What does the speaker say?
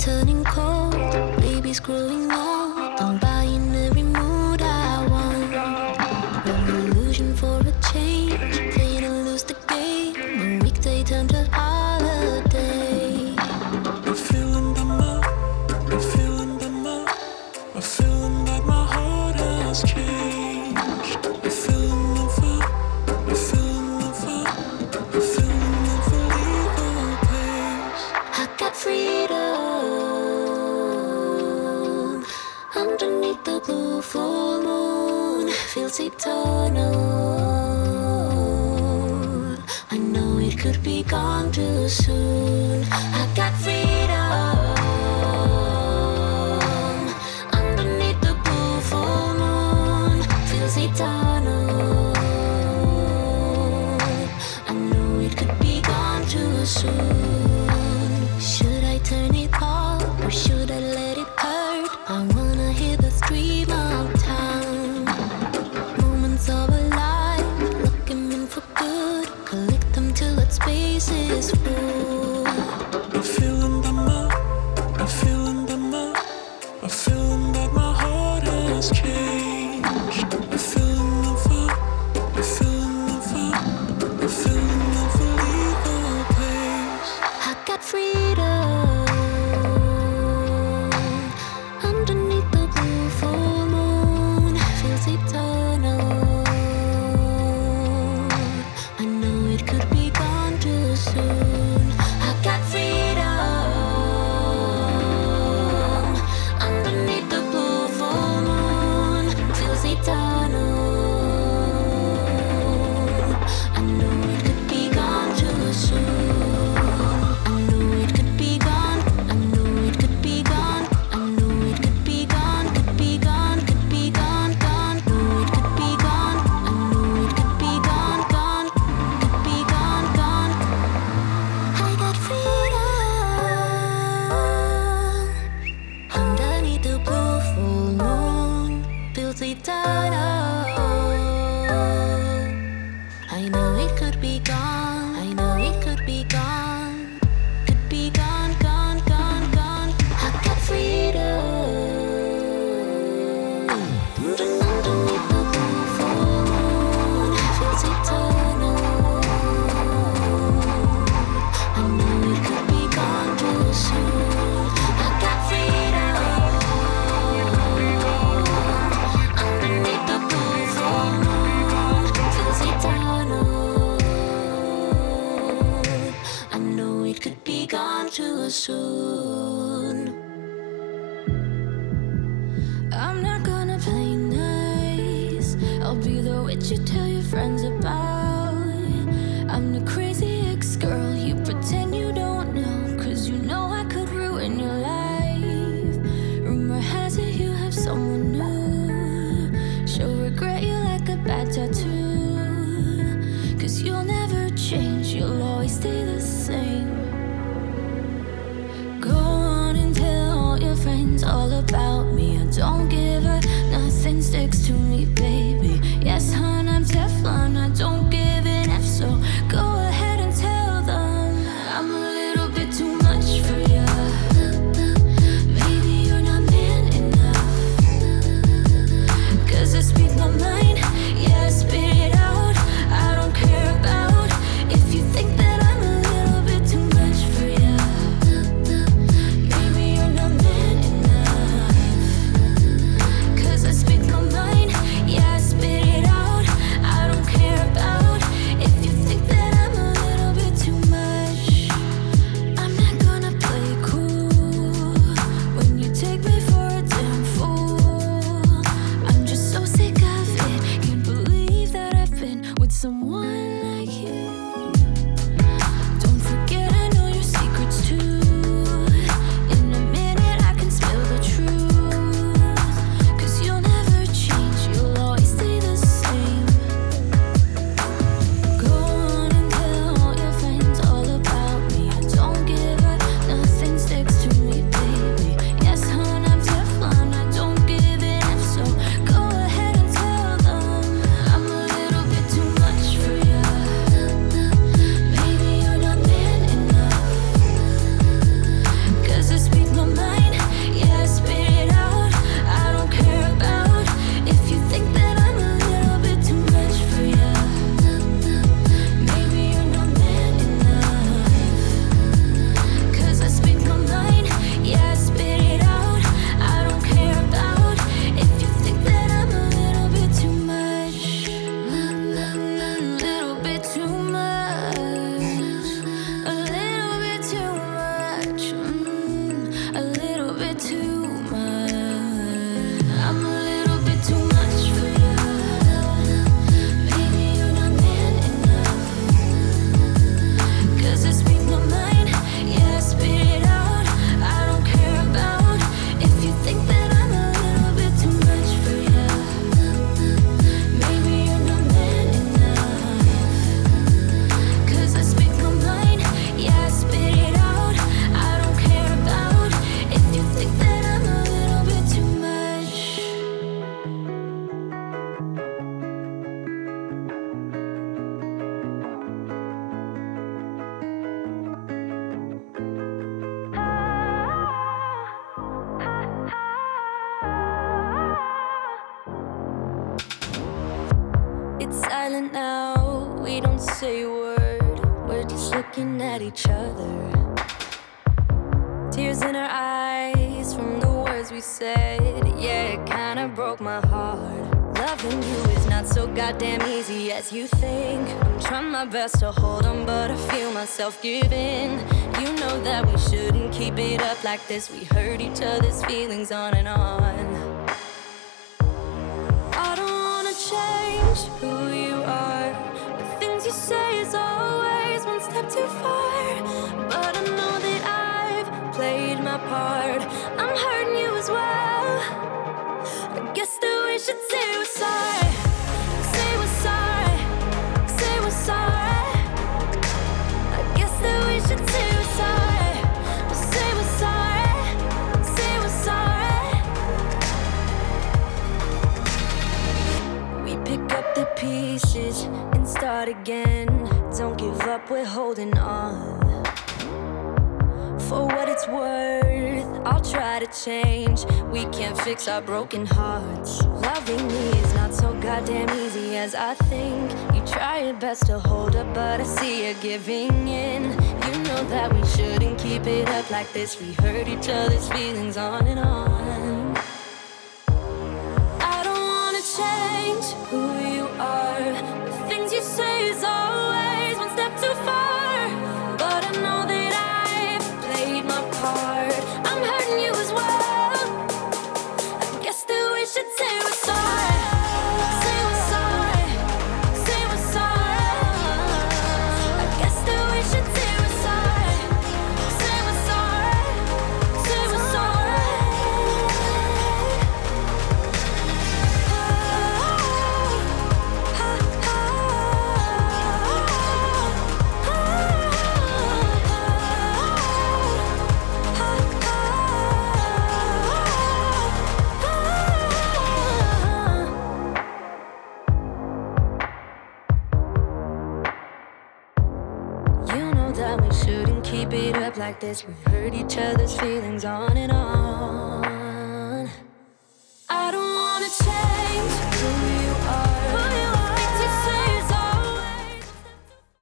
turning cold, baby's growing old. I'm buying every mood I want. Revolution for a change, playing to lose the game. A weekday turned to holiday. I'm feeling the mud, I'm feeling the mud. I'm feeling like my heart has changed. I'm feeling the vibe, I'm feeling the vibe. I'm feeling the legal pace. I got freedom underneath the blue full moon. Feels eternal. I know it could be gone too soon. I got freedom underneath the blue full moon. Feels eternal. I know it could be gone too soon. Should I turn it off or should I let it hurt? I wanna hear the stream of time. Moments of a life, lock them in for good. Collect them till that space is full. I'm feeling the mud, I'm feeling the mud. I'm feeling that my heart has changed. I'm feeling the vibe, I'm feeling the vibe. I'm feeling the legal pace. I got freedom underneath the blue full moon. Feels eternal. I know it could be gone too soon. I got freedom underneath the blue full moon. Feels eternal. I know it could be gone too soon. I know it could be gone. I know it could be gone. I know it could be gone. Could be gone. Could be gone. Gone. Know it could be gone. I know it could be gone. Gone. Could be gone. Gone. I got freedom underneath the blue full moon. Feels eternal. I know it could be gone. I know it could be gone. Could be gone, gone, gone, gone. I got freedom underneath the blue full moon. Feels eternal. I know it could be gone too soon. I got freedom underneath the blue full moon. Feels eternal. I know it could be gone too soon. I'm not gonna play nice. I'll be the witch you tell your friends about. I'm the crazy ex-girl you pretend you don't know, 'cause you know I could ruin your life. Rumor has it you have someone new. She'll regret you like a bad tattoo, 'cause you'll never change, you'll always stay the same. Go on and tell all your friends all about me. I don't give a nothing sticks to me, baby. Yes, hon, I'm Teflon, I don't give an F, so go ahead and tell them I'm a little bit too much for ya. Maybe you're not man enough, 'cause I speak my mind, yeah, I spit it out. I don't care about if you think that I'm a little bit too much for ya. Maybe you're not man enough, 'cause I speak my mind, yeah, I spit it out. I don't care about if you think that I'm a little bit too much. I'm not gonna play cool when you take me for a damn fool. I'm just so sick of it, can't believe that I've been with someone like you. Don't forget I know your secrets too. In a minute I can spill the truth, 'cause you'll never change, you'll always stay the same. Go on and tell all your friends all about me. I don't give a nothing sticks to me, baby. Yes, hon, I'm Teflon, I don't give an F, so go ahead and tell them I'm a little bit too much for ya. It's silent now, we don't say a word. We're just looking at each other. Tears in our eyes from the words we said. Yeah, it kinda broke my heart. Loving you is not so goddamn easy as you think. I'm trying my best to hold on, but I feel myself giving. You know that we shouldn't keep it up like this. We hurt each other's feelings on and on. I don't wanna change who you are. The things you say is always one step too far. But I know that I've played my part. I'm hurting you as well. I guess that we should say we're sorry. Say we're sorry. Say we're sorry. I guess that we should say we're sorry. We'll say we're sorry. Say we're sorry. We pick up the pieces and start again. Don't give up, we're holding on. For what it's worth, I'll try to change. We can't fix our broken hearts. Loving me is not so goddamn easy as I think. You try your best to hold up, but I see you giving in. You know that we shouldn't keep it up like this. We hurt each other's feelings on and on. I don't wanna change who you are. The things you say is always one step too far. But I know that I've played my part. I'm hurting you as well. I guess that we should say we're sorry. Say we're sorry. Say we're sorry. I guess that we should say we're sorry. Say we're sorry. Say we're sorry. You know that we shouldn't keep it up like this. We hurt each other's feelings on and on.